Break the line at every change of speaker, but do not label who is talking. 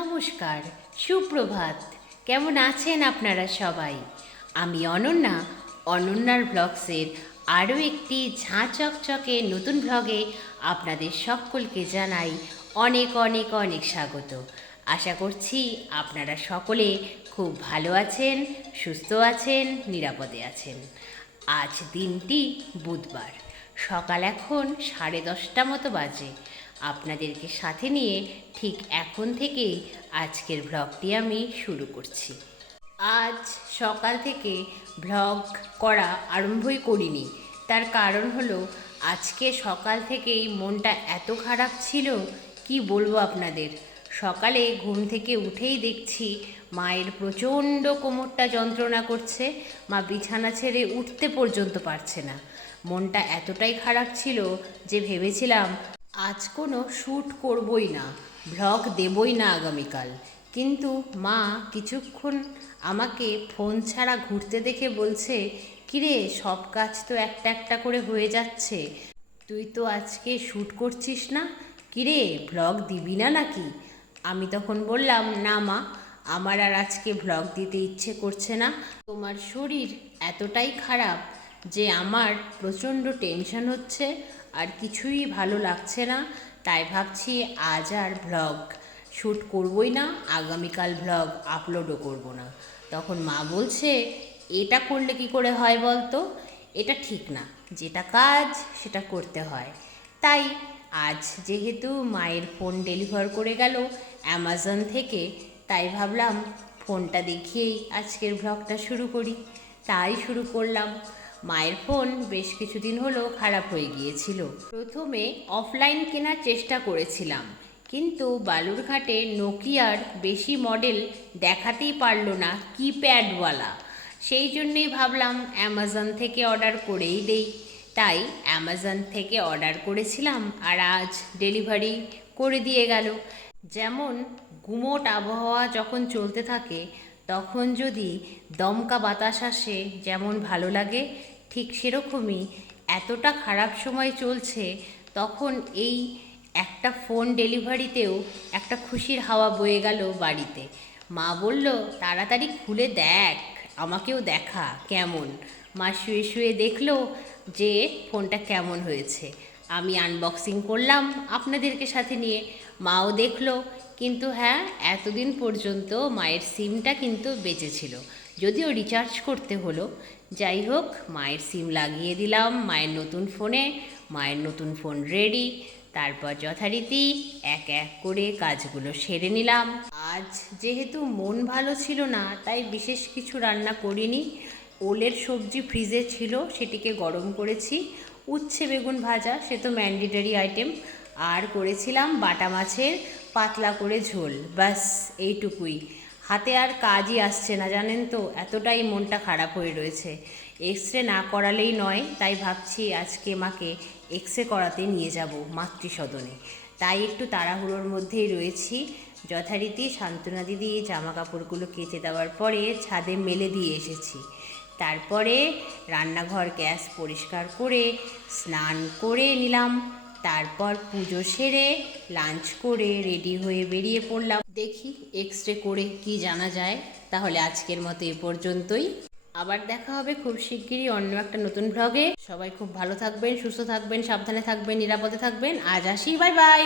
নমস্কার, সুপ্রভাত। কেমন আছেন আপনারা সবাই? আমি অনন্যা। অনন্যার ব্লগসের আরও একটি ঝাঁ চকচকে নতুন ব্লগে আপনাদের সকলকে জানাই অনেক অনেক অনেক স্বাগত। আশা করছি আপনারা সকলে খুব ভালো আছেন, সুস্থ আছেন, নিরাপদে আছেন। আজ দিনটি বুধবার। সকাল এখন সাড়ে দশটা মতো বাজে। আপনাদেরকে সাথে নিয়ে ঠিক এখন থেকেই আজকের ব্লগটি আমি শুরু করছি। আজ সকাল থেকে ব্লগ করা আরম্ভই করিনি। তার কারণ হলো, আজকে সকাল থেকেই মনটা এত খারাপ ছিল, কি বলব আপনাদের? সকালে ঘুম থেকে উঠেই দেখছি মায়ের প্রচণ্ড কোমরটা যন্ত্রণা করছে, মা বিছানা ছেড়ে উঠতে পর্যন্ত পারছে না। মনটা এতটাই খারাপ ছিল যে ভেবেছিলাম আজ কোনো শ্যুট করবই না ভ্লগ দেবই না আগামীকাল। কিন্তু মা কিছুক্ষণ আমাকে ফোন ছাড়া ঘুরতে দেখে বলছে, কিরে, সব কাজ তো একটা একটা করে হয়ে যাচ্ছে। তুই তো আজকে শ্যুট করছিস না? কিরে ভ্লগ দিবি না নাকি? আমি তখন বললাম, না মা, আমার আর আজকে ভ্লগ দিতে ইচ্ছে করছে না। তোমার শরীর এতটাই খারাপ যে আমার প্রচণ্ড টেনশন হচ্ছে। আর কিছুই ভালো লাগছে না, তাই ভাবছি আজ আর ভ্লগ শ্যুট করবই না, আগামীকাল ভ্লগ আপলোডও করব না। তখন মা বলছে, এটা করলে কি করে হয় বলতো? এটা ঠিক না, যেটা কাজ সেটা করতে হয়। তাই আজ যেহেতু মায়ের ফোন ডেলিভার করে গেল অ্যামাজন থেকে, তাই ভাবলাম ফোনটা দেখিয়েই আজকের ব্লগটা শুরু করি। তাই শুরু করলাম। মায়ের ফোন বেশ কিছুদিন হলো খারাপ হয়ে গিয়েছিল। প্রথমে অফলাইন কেনার চেষ্টা করেছিলাম, কিন্তু বালুরঘাটে নোকিয়ার বেশি মডেল দেখাতেই পারল না কিপ্যাডওয়ালা। সেই জন্যই ভাবলাম অ্যামাজন থেকে অর্ডার করেই দেই। তাই অ্যামাজন থেকে অর্ডার করেছিলাম আর আজ ডেলিভারি করে দিয়ে গেল। যেমন গুমোট আবহাওয়া যখন চলতে থাকে তখন যদি দমকা বাতাস আসে, যেমন ভালো লাগে, ঠিক সেরকমই এতটা খারাপ সময় চলছে, তখন এই একটা ফোন ডেলিভারিতেও একটা খুশির হাওয়া বয়ে গেল বাড়িতে। মা বলল, তাড়াতাড়ি খুলে দেখ, আমাকেও দেখা, কেমন? মা শুয়ে শুয়ে দেখল যে ফোনটা কেমন হয়েছে। আমি আনবক্সিং করলাম আপনাদেরকে সাথে নিয়ে। মাও দেখল কিন্তু হ্যাঁ এতদিন পর্যন্ত মায়ের সিমটা কিন্তু বেঁচে ছিল যদিও রিচার্জ করতে হলো। যাই হোক, মায়ের সিম লাগিয়ে দিলাম, মায়ের নতুন ফোনে, মায়ের নতুন ফোন রেডি তারপর যথারীতি এক এক করে কাজগুলো সেরে নিলাম। আজ যেহেতু মন ভালো ছিল না, তাই বিশেষ কিছু রান্না করিনি। ওলের সবজি ফ্রিজে ছিল, সেটিকে গরম করেছি। উচ্ছে বেগুন ভাজা, সে তো ম্যান্ডেটারি আইটেম আর করেছিলাম বাটা মাছের পাতলা করে ঝোল। ব্যাস, এইটুকুই। হাতে আর কাজই আসছে না, জানেন তো? এতটাই মনটা খারাপ হয়ে রয়েছে। এক্স রে না করালেই নয়, তাই ভাবছি আজকে মাকে এক্স রে করাতে নিয়ে যাব মাতৃসদনে। তাই একটু তাড়াহুড়োর মধ্যেই রয়েছি। যথারীতি সান্ত্বনা দিদি জামা কাপড়গুলো কেচে দেওয়ার পরে ছাদে মেলে দিয়ে এসেছি। তারপরে রান্নাঘর গ্যাস পরিষ্কার করে, স্নান করে নিলাম। তারপর পুজো সেরে লাঞ্চ করে রেডি হয়ে বেরিয়ে পড়লাম। দেখি এক্স রে করে কি জানা যায়। তাহলে আজকের মতো এ পর্যন্তই। আবার দেখা হবে খুব শিগগিরই অন্য একটা নতুন ভ্লগে সবাই খুব ভালো থাকবেন, সুস্থ থাকবেন, সাবধানে থাকবেন, নিরাপদে থাকবেন। আজ আসি বাই বাই